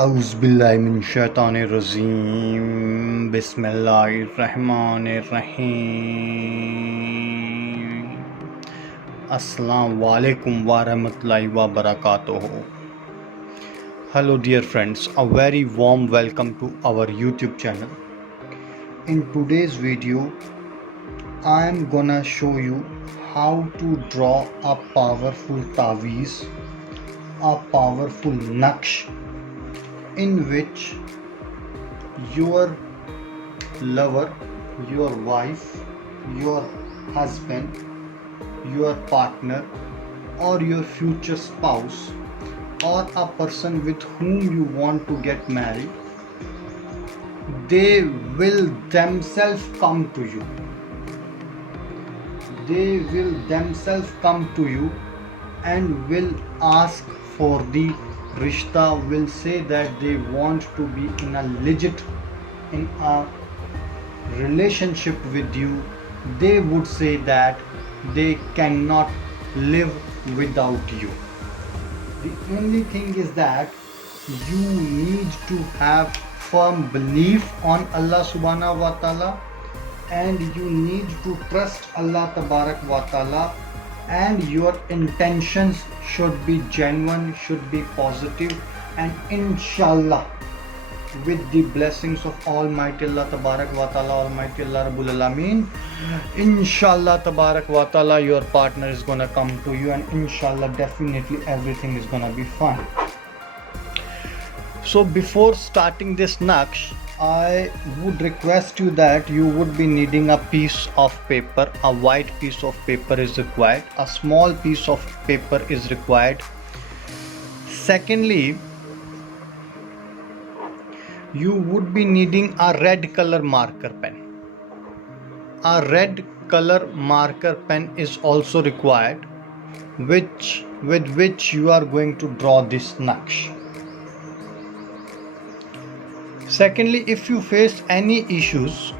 औज़ुबिल्लाहिमिनश्शैतानिर्रजीम बिस्मिल्लाहिर्रहमानिर्रहीम अस्सलामु अलैकुम warahmatullahi wabarakatuh. Hello dear friends, a very warm welcome to our YouTube channel. In today's video I am gonna show you how to draw a powerful taweez, a powerful naqsh in which your lover, your wife, your husband, your partner, or your future spouse, or a person with whom you want to get married, they will themselves come to you. They will themselves come to you and will ask for the rishta, will say that they want to be in a relationship with you. They would say that they cannot live without you. The only thing is that you need to have firm belief on Allah subhanahu wa ta'ala, and you need to trust Allah tabarak wa ta'ala, and your intentions should be genuine, should be positive, and inshallah with the blessings of Almighty Allah tabarak wa ta'ala, Almighty Allah Rabbul Alameen, inshallah tabarak wa ta'ala, your partner is gonna come to you, and inshallah definitely everything is gonna be fine. So before starting this naqsh, I would request you that you would be needing a piece of paper. A white piece of paper is required. A small piece of paper is required. Secondly, you would be needing a red color marker pen. A red color marker pen is also required, with which you are going to draw this naqsh. Secondly, if you face any issues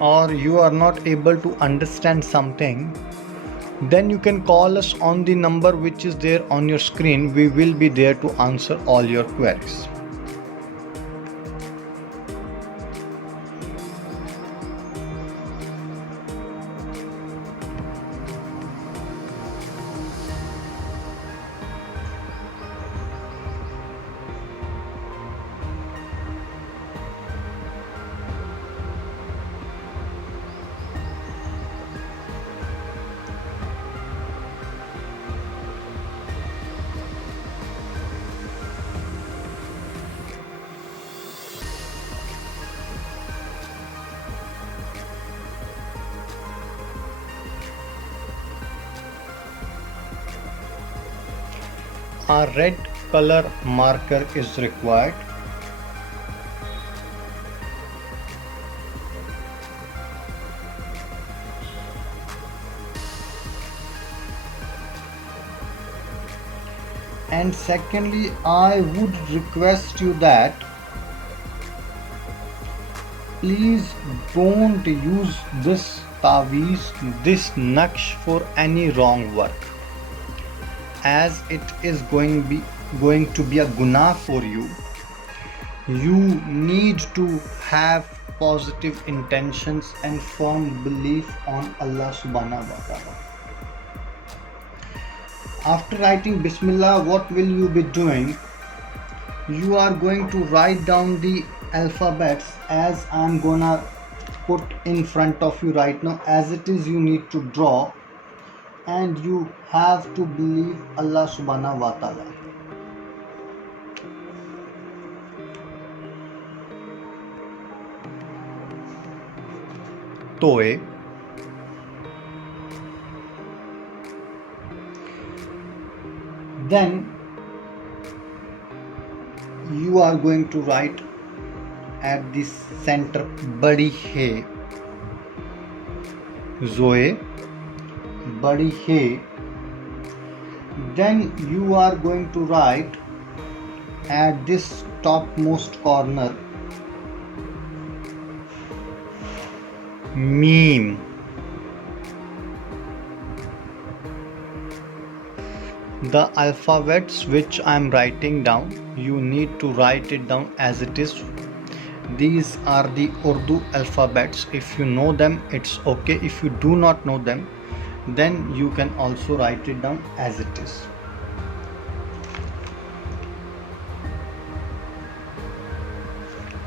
or you are not able to understand something, then you can call us on the number which is there on your screen. We will be there to answer all your queries. A red color marker is required. And secondly, I would request you that please don't use this taweez, this naqsh for any wrong work, as it is going to be a guna for you. You need to have positive intentions and firm belief on Allah subhanahu wa ta'ala. After writing Bismillah, what will you be doing? You are going to write down the alphabets as I'm gonna put in front of you right now. As it is, you need to draw, and you have to believe Allah subhanahu wa ta'ala. Toe, then you are going to write at the center Badi Hai, Zoe, Badi Hai. Then you are going to write at this topmost corner Meem. The alphabets which I am writing down, you need to write it down as it is. These are the Urdu alphabets. If you know them, it's okay. If you do not know them, then you can also write it down as it is.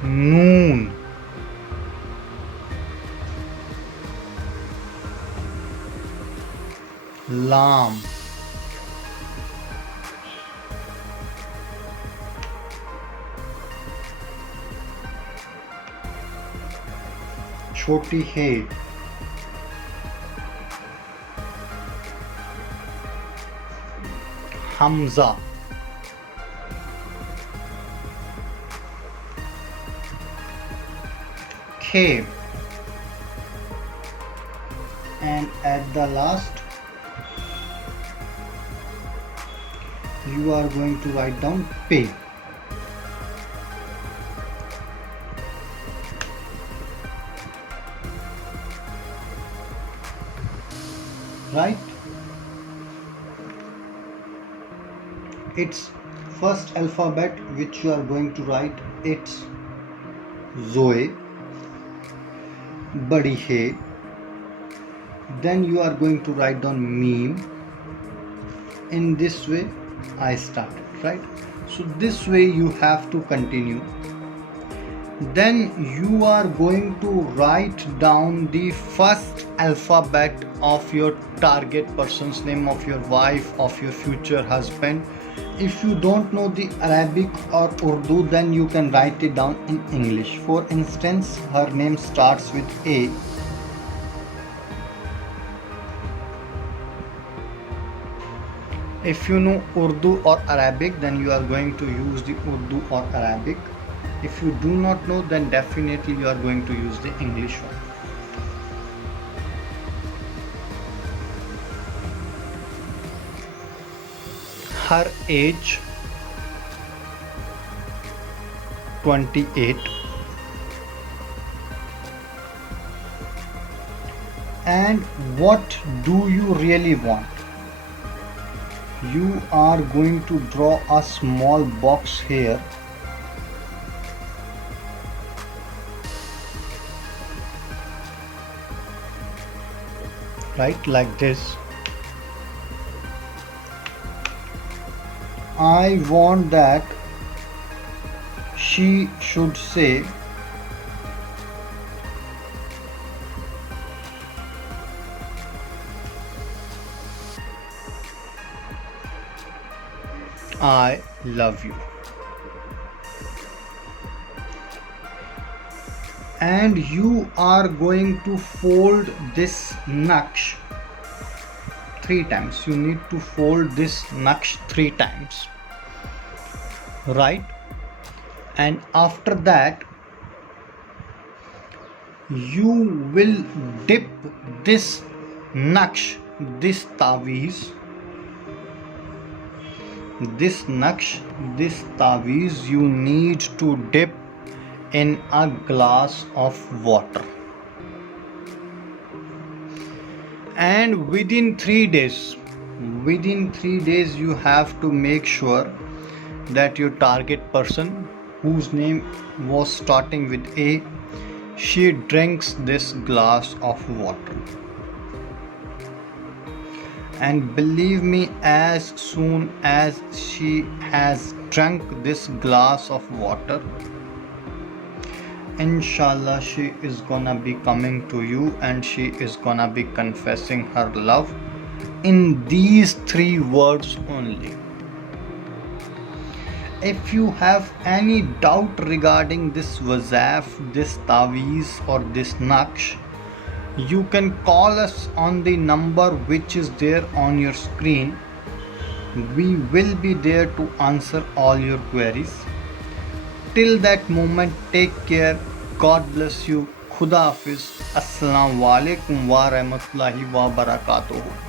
Noon, Lam, Choti He, Hamza, K, and at the last you are going to write down P. Right? Its first alphabet which you are going to write, it's Zoe, Badi He. Then you are going to write down Meme. In this way I started, right? So this way you have to continue. Then you are going to write down the first alphabet of your target person's name, of your wife, of your future husband. If you don't know the Arabic or Urdu, then you can write it down in English. For instance, her name starts with A. If you know Urdu or Arabic, then you are going to use the Urdu or Arabic. If you do not know, then definitely you are going to use the English one. Her age 28. And what do you really want? You are going to draw a small box here. Right, like this. I want that she should say I love you. And you are going to fold this naksh 3 times. You need to fold this naksh 3 times, right? And after that you will dip this naksh, this taweez, this naksh, this taweez, you need to dip in a glass of water, and within 3 days you have to make sure that your target person, whose name was starting with A, she drinks this glass of water. And believe me, as soon as she has drunk this glass of water, inshallah she is gonna be coming to you and she is gonna be confessing her love in these 3 words only. If you have any doubt regarding this wazaf, this taweez or this naksh, you can call us on the number which is there on your screen. We will be there to answer all your queries. Till that moment, take care. God bless you. Khuda Hafiz. Assalamu alaikum wa rahmatullahi wa barakatuhu.